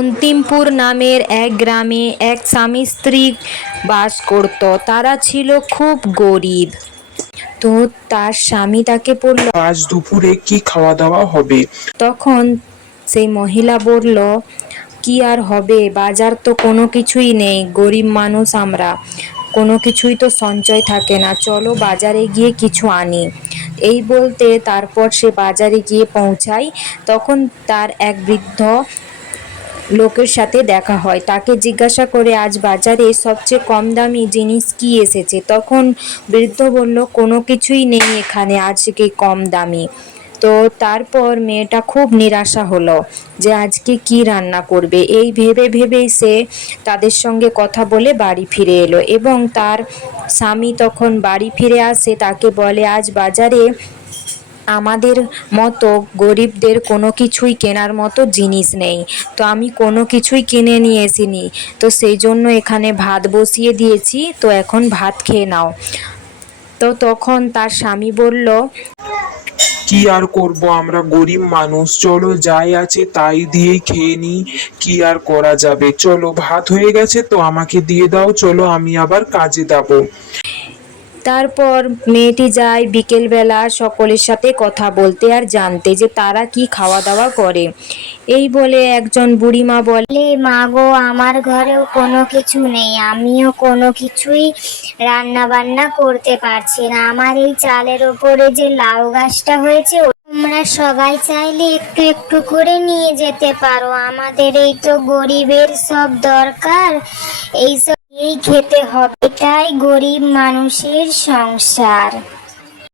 অন্তিমপুর নামের এক গ্রামে এক স্বামী স্ত্রী বাস করত। তারা ছিল খুব গরিব। তো তার স্বামী তাকে বলল, আজ দুপুরে কি খাওয়া দাওয়া হবে? তখন সেই মহিলা বলল, কি আর হবে, বাজার তো কোনো কিছুই নেই, গরিব মানুষ আমরা, কোনো কিছুই তো সঞ্চয় থাকে না, চলো বাজারে গিয়ে কিছু আনি। এই বলতে তারপর সে বাজারে গিয়ে পৌঁছায়। তখন তার এক বৃদ্ধ লোকের সাথে দেখা হয়। তাকে জিজ্ঞাসা করে, আজ বাজারে সবচেয়ে কম দামি জিনিস কি এসেছে? তখন বৃদ্ধ বলল, কোনো কিছুই নেই এখানে আজকে কম দামি। তো তারপর মেয়েটা খুব নিরাশা হলো যে আজকে কি রান্না করবে। এই ভেবে ভেবেই সে তাদের সঙ্গে কথা বলে বাড়ি ফিরে এলো এবং তার স্বামী তখন বাড়ি ফিরে আসে। তাকে বলে, আজ বাজারে আমাদের মতো গরিবদের কোনো কিছুই কেনার মতো জিনিস নেই, তো আমি কোনো কিছুই কিনে নিয়ে আসিনি, তো সেই জন্য এখানে ভাত বসিয়ে দিয়েছি, তো এখন ভাত খেয়ে নাও। তো তখন তার স্বামী বলল, কি আর করব, আমরা গরিব মানুষ, চলো যাই আছে তাই দিয়ে খেয়ে নিই, কি আর করা যাবে, চলো ভাত হয়ে গেছে তো আমাকে দিয়ে দাও, চলো আমি আবার কাজে যাবো। তারপর মেয়েটি যায় বিকেলবেলা সকলের সাথে কথা বলতে আর জানতে যে তারা কি খাওয়া দাওয়া করে। এই বলে একজন বুড়িমা বলে, মা গো, আমার ঘরেও কোনো কিছু নেই, আমিও কোনো কিছুই রান্না বান্না করতে পারছি না। আমার এই চালের ওপরে যে লাউ গাছটা হয়েছে, তোমরা সবাই চাইলে একটু একটু করে নিয়ে যেতে পারো। আমাদের এই তো গরিবের সব দরকার, এই খেতে হবে, এটাই গরিব মানুষের সংসার।